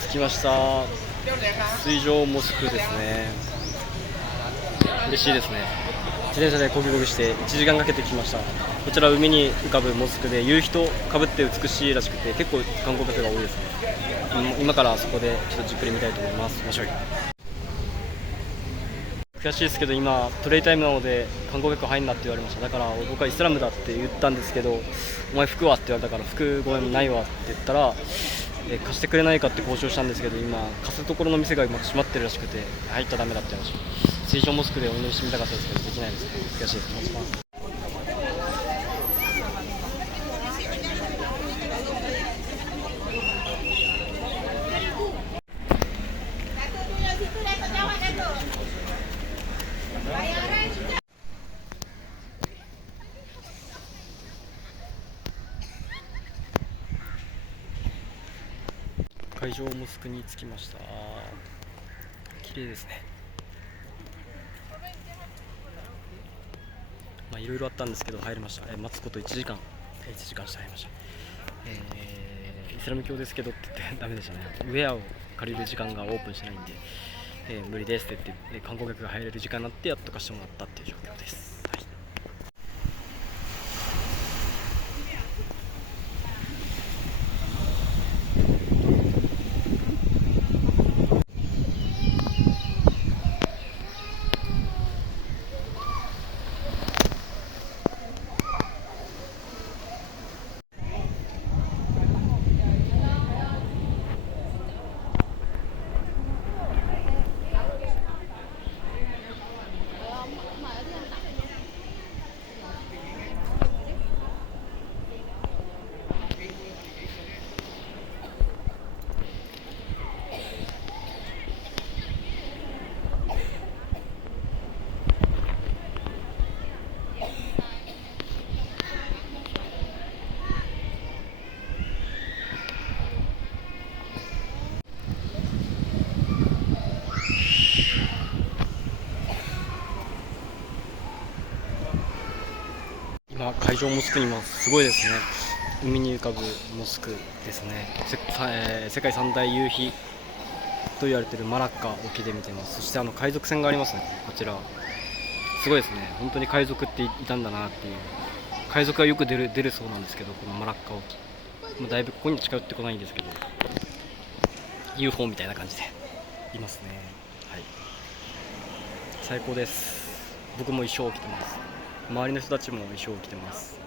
着きました。水上モスクですね。嬉しいですね。自転車でこぎこぎして1時間かけてきました。こちら海に浮かぶモスクで夕日とかぶって美しいらしくて、結構観光客が多いですね。今からそこでちょっとじっくり見たいと思います。面白い。悔しいですけど、今プレイタイムなので観光客入んなって言われました。だから僕はイスラムだって言ったんですけど、お前服はって言われたから、服ごめんないわって言ったら、貸してくれないかって交渉したんですけど、今貸すところの店が今閉まってるらしくて入ったらダメだって話。水上モスクでお祈りしてみたかったですけどできないですね。悔しいです。会場モスクに着きました。綺麗ですね。いろいろあったんですけど入りました。待つこと1時間して入りました。イスラム教ですけどって言ってダメでしたね。ウェアを借りる時間がオープンしないんで、無理ですって言って観光客が入れる時間になってやっと貸してもらったっていう状況です。はい、今会場モスクにいます。すごいですね。海に浮かぶモスクですね。世界三大夕日と言われているマラッカ沖で見ています。そして海賊船がありますね。こちらすごいですね。本当に海賊っていたんだなっていう。海賊がよく出るそうなんですけど、このマラッカ沖もうだいぶここに近寄ってこないんですけど、 UFO みたいな感じでいますね。はい、最高です。僕も衣装を着てます。周りの人たちも衣装を着てます。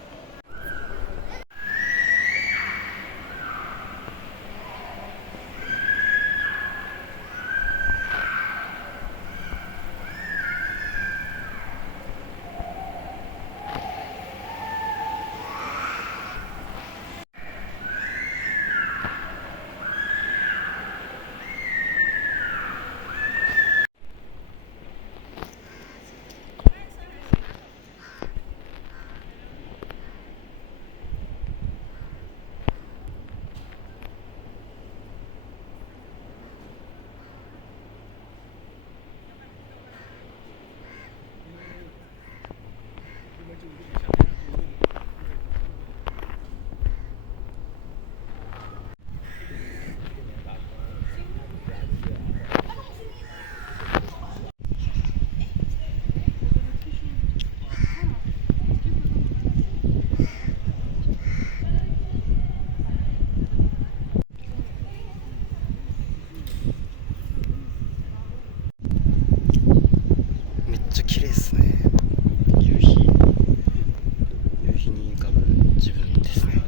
めっちゃ綺麗ですね。夕日に浮かぶ自分ですね。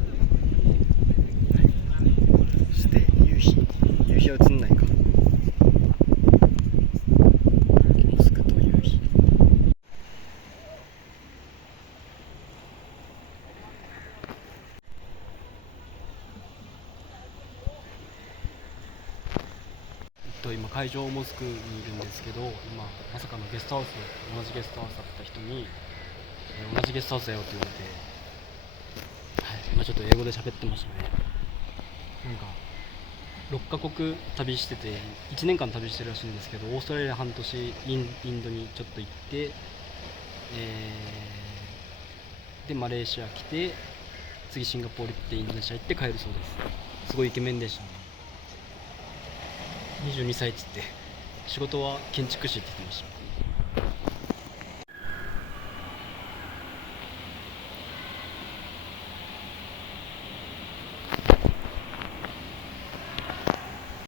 はい、そして夕日は映んないか。モスクと夕日。今会場モスクにいるんですけど、今まさかのゲストハウス、同じゲストハウスだった人に、同じゲストハウスだよって言われて、はい、今ちょっと英語で喋ってましたね。なんか6カ国旅してて1年間旅してるらしいんですけど、オーストラリア半年、インドにちょっと行って、でマレーシア来て、次シンガポール行ってインドネシア行って帰るそうです。すごいイケメンでしたね。22歳っつって仕事は建築士って言ってました。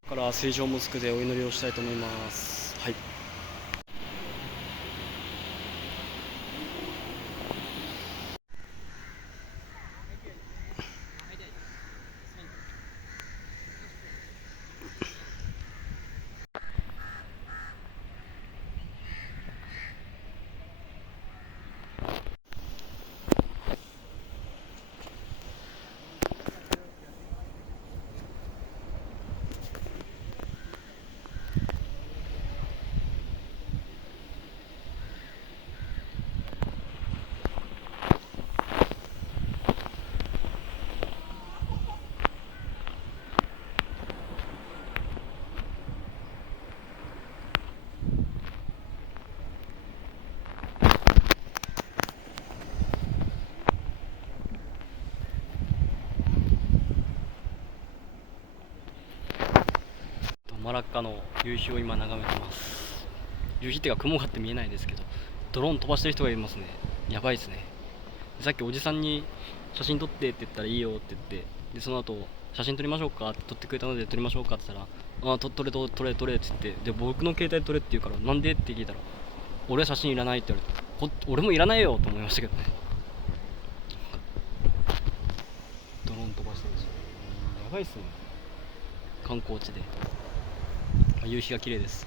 から水上モスクでお祈りをしたいと思います。はい。マラッカの夕日を今眺めてます。夕日っていうか雲があって見えないですけど、ドローン飛ばしてる人がいますね。やばいですね。さっきおじさんに写真撮ってって言ったらいいよって言って、でその後写真撮りましょうかって撮ってくれたので撮りましょうかって言ったら、撮れって言って、で僕の携帯撮れって言うから、なんでって聞いたら、俺は写真いらないって言われて、俺もいらないよと思いましたけどね。ドローン飛ばしてるし、やばいっすね。観光地で夕日が綺麗です。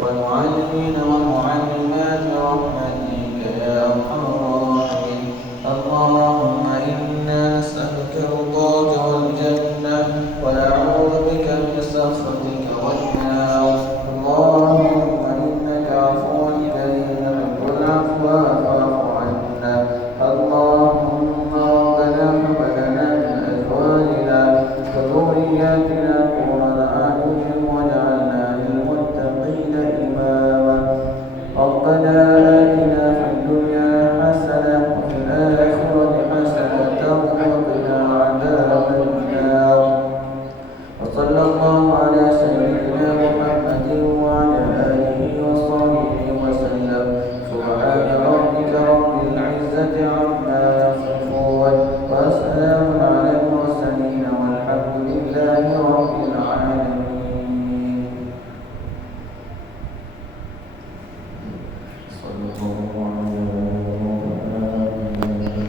والمعلمين والمعلمات برحمتك يا أرحم الراحمين. اللهم إنا نسألك رضاك والجنة ونعوذ بك من سخطك والنار. اللهم إنك عفو كريم تحب العفو فاعف عنا. اللهم ربنا هب لنا من أزواجنا وذرياتنا قرة أعين واجعلنا للمتقين إماما. ربنا آتنا في الدنيا حسنة وفي الآخرة حسنة وقنا عذاب النار. وصلى الله على سيدنا محمد وعلى آله وصحبه وسلم. سبحان ربك رب العزة عما يصفون وسلام على المرسلين والحمد لله رب العالمين. صلى الله عليه وسلم.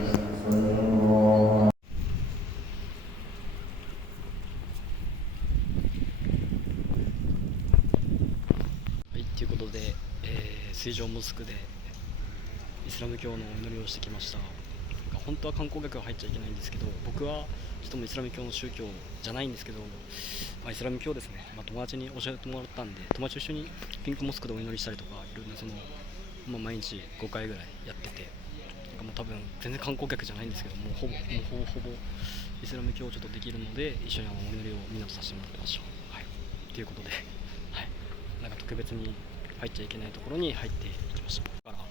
モスクでイスラム教のお祈りをしてきました。本当は観光客が入っちゃいけないんですけど、僕はちょっともイスラム教の宗教じゃないんですけど、イスラム教ですね、友達に教えてもらったんで、友達と一緒にピンクモスクでお祈りしたりとか、いろんな毎日5回ぐらいやってて、もう多分全然観光客じゃないんですけど、もうほぼイスラム教をちょっとできるので、一緒にお祈りをみんなとさせてもらってました。はい、ということで、はい、なんか特別に入っちゃいけないところに入っていきました。だから、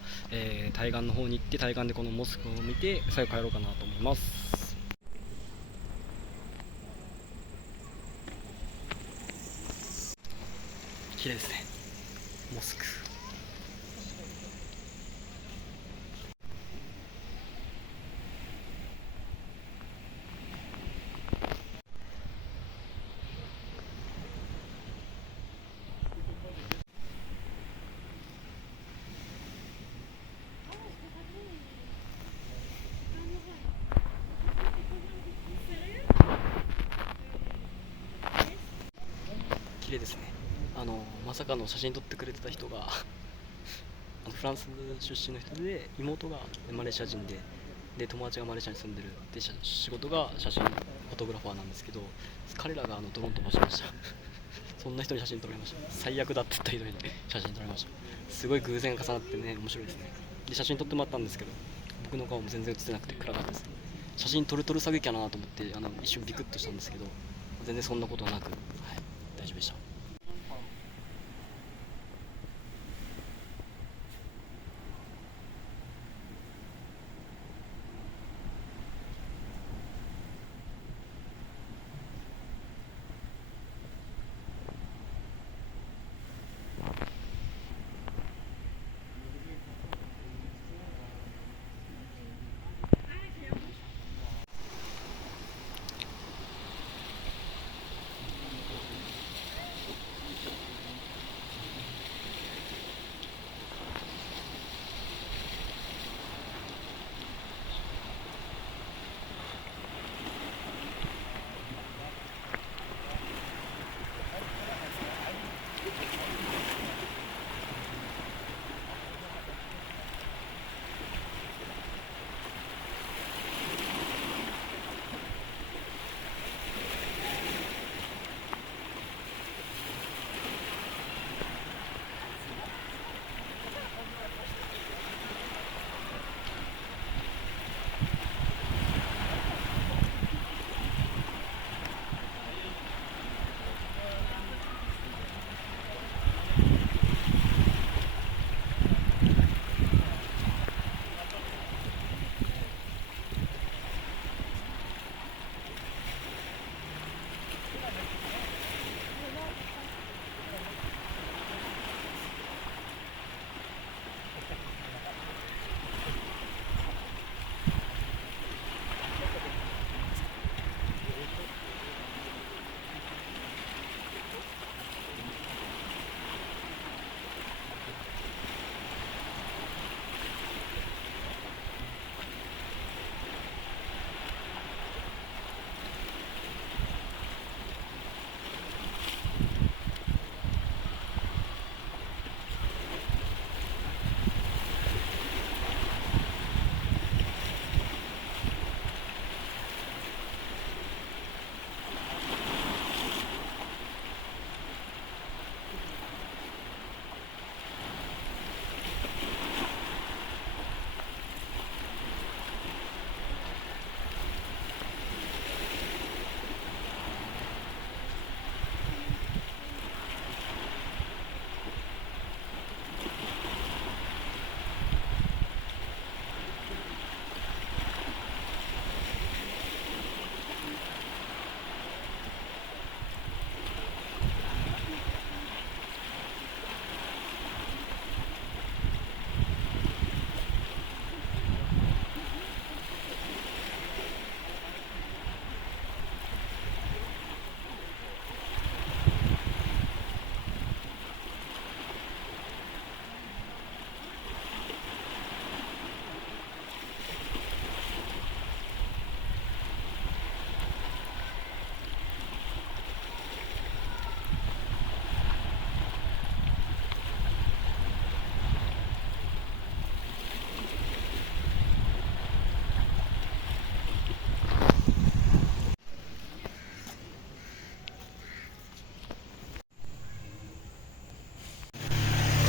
対岸の方に行って、対岸でこのモスクを見て最後帰ろうかなと思います。綺麗ですね、モスク。綺麗ですね。まさかの写真撮ってくれてた人がフランス出身の人で、妹がマレーシア人で友達がマレーシアに住んでるで、仕事が写真フォトグラファーなんですけど、彼らがドローン飛ばしましたそんな人に写真撮られました。最悪だって言った人に写真撮られました。すごい偶然が重なってね、面白いですね。で写真撮ってもらったんですけど、僕の顔も全然写ってなくて暗かったです。写真撮る詐欺かなと思って一瞬ビクッとしたんですけど、全然そんなことはなく、はい、大丈夫でした。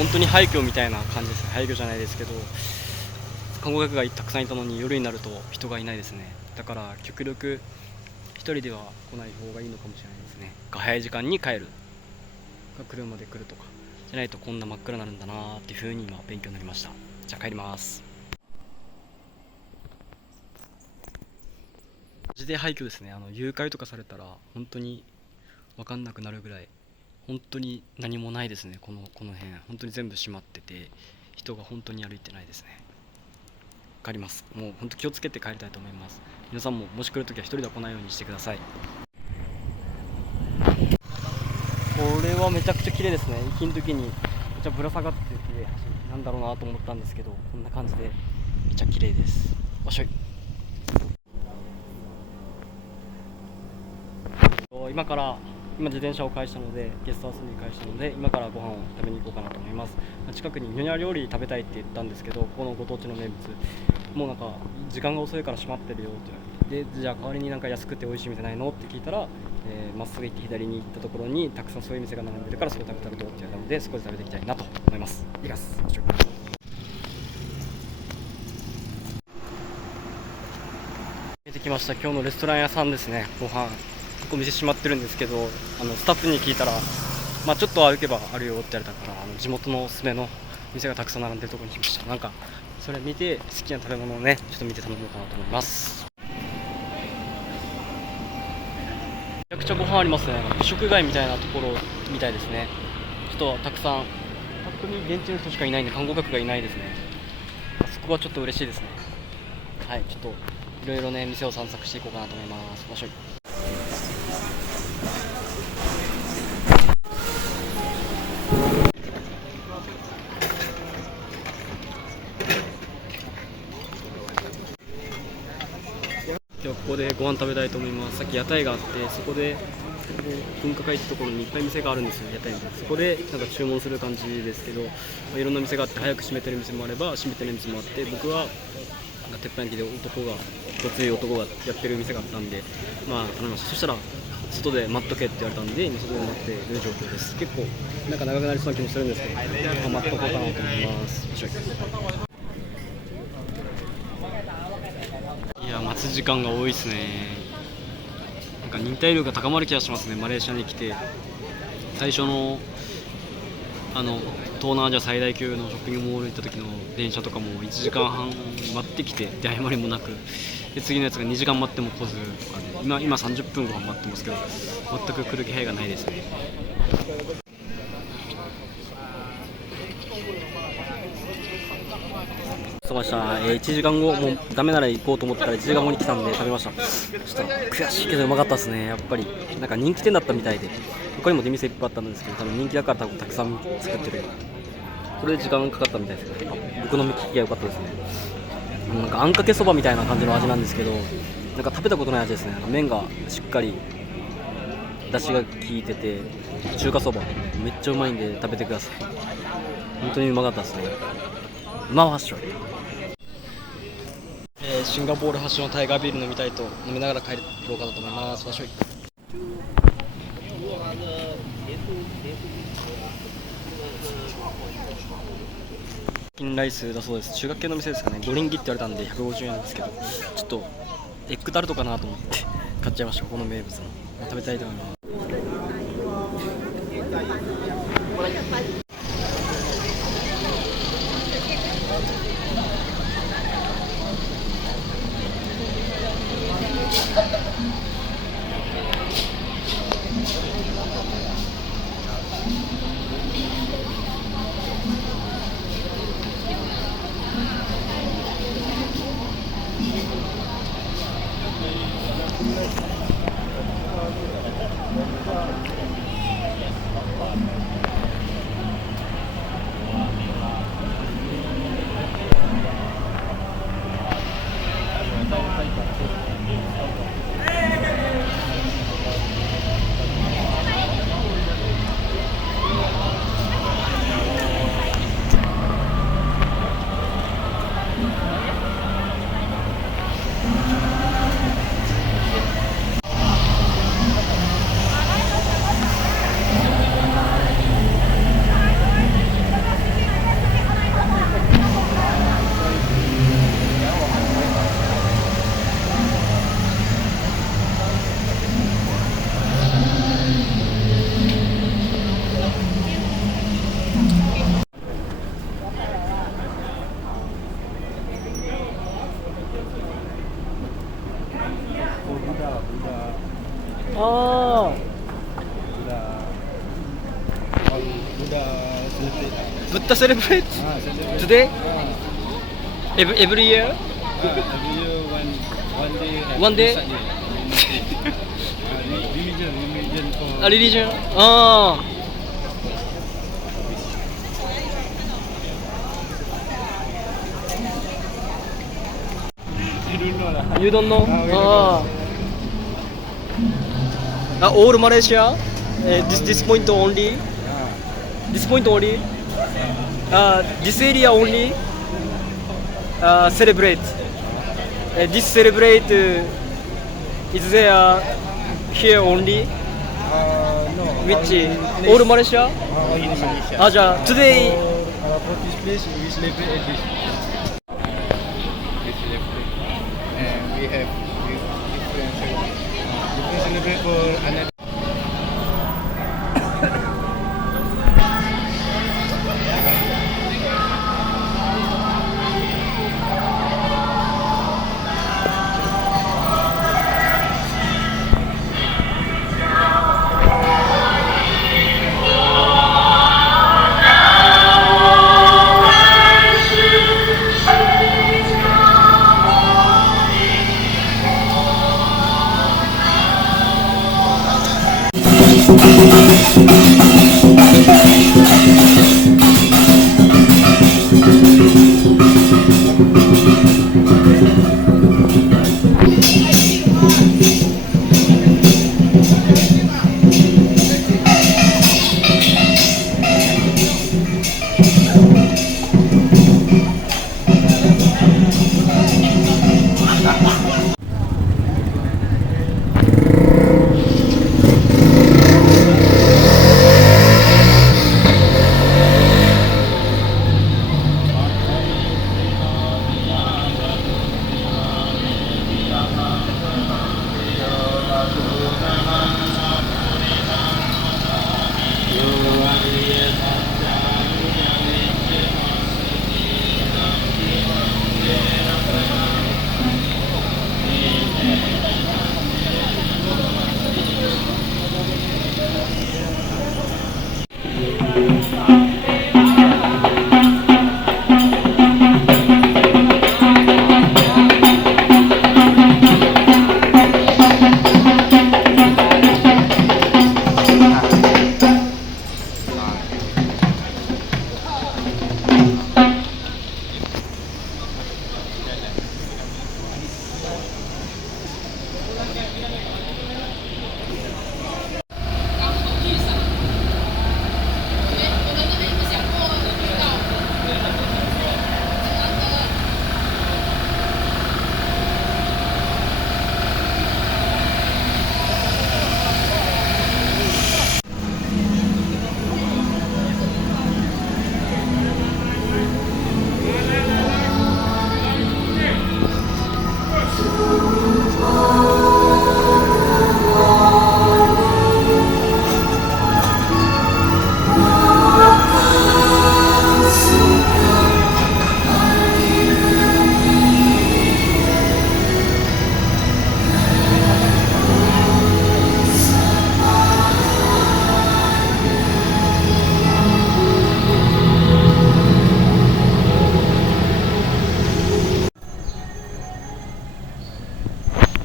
本当に廃墟みたいな感じですね。廃墟じゃないですけど、観光客がたくさんいたのに夜になると人がいないですね。だから極力一人では来ない方がいいのかもしれないですね。早い時間に帰るか車で来るとかじゃないとこんな真っ暗になるんだなーっていう風に今勉強になりました。じゃあ帰ります。マジで廃墟ですね。誘拐とかされたら本当に分かんなくなるぐらい本当に何もないですね。この辺本当に全部閉まってて人が本当に歩いてないですね。帰ります。もう本当気をつけて帰りたいと思います。皆さんももし来るときは一人では来ないようにしてください。これはめちゃくちゃ綺麗ですね。行きの時にめっちゃぶら下がってて橋なんだろうなと思ったんですけど、こんな感じでめっちゃ綺麗です。わしょい。今自転車を返したのでゲストハウスに返したので今からご飯を食べに行こうかなと思います。近くにニョニャ料理食べたいって言ったんですけど、ここのご当地の名物もうなんか時間が遅いから閉まってるよって言われて、でじゃあ代わりになんか安くて美味しい店ないのって聞いたら、まっすぐ行って左に行ったところにたくさんそういう店が並んでるからそこ食べたらどうって言われたのでそこで食べていきたいなと思います。いきます。出てきました。今日のレストラン屋さんですね。ご飯お店閉まってるんですけど、スタッフに聞いたら、ちょっと歩けばあるよって言われたから地元のおすすめの店がたくさん並んでるところに来ました。なんかそれ見て好きな食べ物をねちょっと見て頼もうかなと思います。めちゃくちゃご飯ありますね。美食街みたいなところみたいですね。人はたくさん、本当に現地の人しかいないんで観光客がいないですね。そこはちょっと嬉しいですね。はい、ちょっといろいろね店を散策していこうかなと思います。面白い。今日はここでご飯食べたいと思います。さっき屋台があってそこで文化会ってところにいっぱい店があるんですよ。屋台みたいなそこでなんか注文する感じですけど、いろんな店があって早く閉めてる店もあれば閉めてる店もあって、僕はなんか鉄板焼きでごつい男がやってる店があったんで頼みました。そしたら外で待っとけって言われたんで外で待っている状況です。結構なんか長くなりそうな気もするんですけど、待っとこうかなと思います。面白い。いや待つ時間が多いですね。なんか忍耐力が高まる気がしますね。マレーシアに来て最初の東南アジア最大級のショッピングモールに行った時の電車とかも1時間半待ってきてで謝りもなく、で次のやつが2時間待っても来ずとかね、今30分ご飯待ってますけど全く来る気配がないですね。過ごした、1時間後もうダメなら行こうと思ったら1時間後に来たんで食べました。そしたら悔しいけどうまかったですね。やっぱりなんか人気店だったみたいで、他にも出店いっぱいあったんですけど多分人気だからたくさん作ってる、それで時間かかったみたいですけど僕の目利きが良かったですね。なんかあんかけそばみたいな感じの味なんですけど、なんか食べたことない味ですね。なんか麺がしっかり出汁が効いてて中華そばめっちゃうまいんで食べてください。本当にうまかったですね。うまわっしょい。シンガポール発祥のタイガービール飲みたいと飲みながら帰ろうかなと思います。わっしょい。チキンライスだそうです。中学系の店ですかね。5リンギって言われたんで150円なんですけど、ちょっとエッグタルトかなと思って買っちゃいました。ここの名物の食べたいと思います。あブッダセレブレイト today every year one day a religion ああYou don't know? All Malaysia? This point only? This point only? This area only? Celebrate. This celebrate is there here only? No. Which? All Malaysia? Indonesia.じゃあ today For this place, we celebrate at this. We celebrate, and we have different celebrate. You can celebrate for another.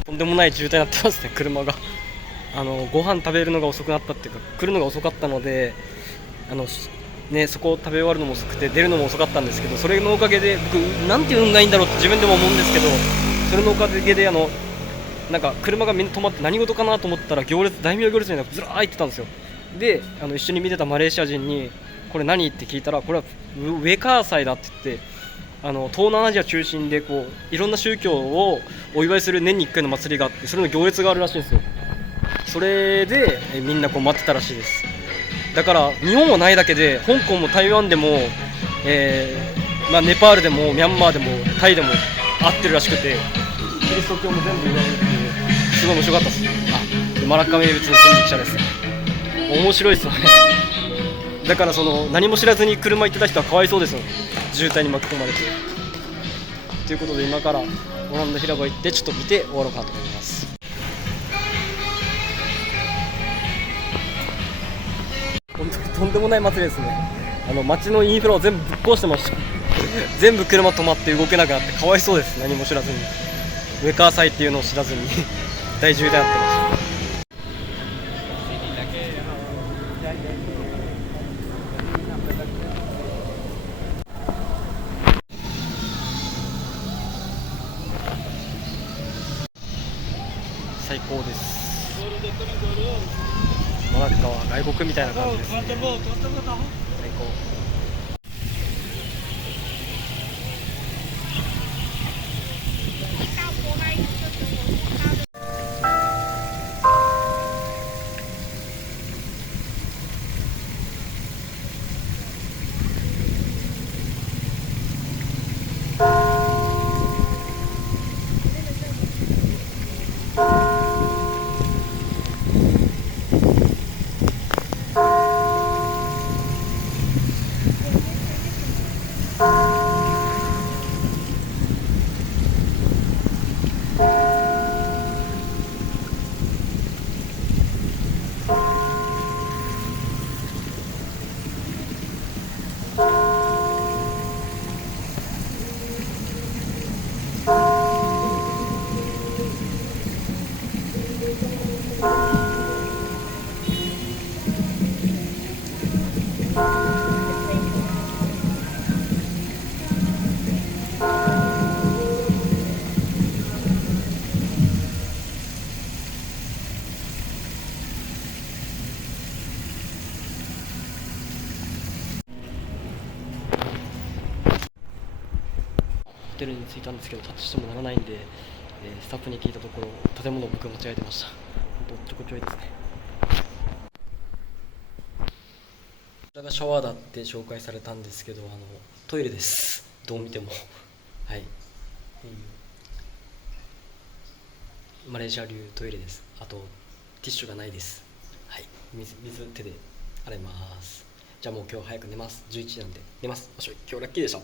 とんでもない渋滞になってますね、車が。ご飯食べるのが遅くなったっていうか、来るのが遅かったので、そこを食べ終わるのも遅くて出るのも遅かったんですけど、それのおかげで僕なんて運がいいんだろうって自分でも思うんですけど、それのおかげでなんか車がみんな止まって何事かなと思ったら大名行列みたいなのがずらーってたんですよ。で一緒に見てたマレーシア人にこれ何って聞いたら、これはウェカー祭だって言って、東南アジア中心でいろんな宗教をお祝いする年に1回の祭りがあって、それの行列があるらしいんですよ。それでみんな待ってたらしいです。だから日本はないだけで香港も台湾でも、ネパールでもミャンマーでもタイでも合ってるらしくて、キリスト教も全部言われるっていう、すごい面白かったです。マラッカ名物の人力車です。面白いですよね。だから何も知らずに車行ってた人はかわいそうですよね、渋滞に巻き込まれて。ということで今からオランダ広場行ってちょっと見て終わろうかと思います。とんでもない祭りですね。街のインフラを全部ぶっ壊してました。全部車止まって動けなくなってかわいそうです。何も知らずに上川祭っていうのを知らずに大渋滞になってました。最高です。マラッカは外国みたいな感じですね。最高。ホテルに着いたんですけど、タッチしてもならないんで、スタッフに聞いたところ、建物を僕間違えてました。本当おっちょこちょいですね。こちらがシャワーだって紹介されたんですけど、トイレです。どう見ても。はい。マレーシア流トイレです。あとティッシュがないです。はい。水手で洗います。じゃあもう今日早く寝ます。11時なんで寝ます。おしょい。今日ラッキーでした。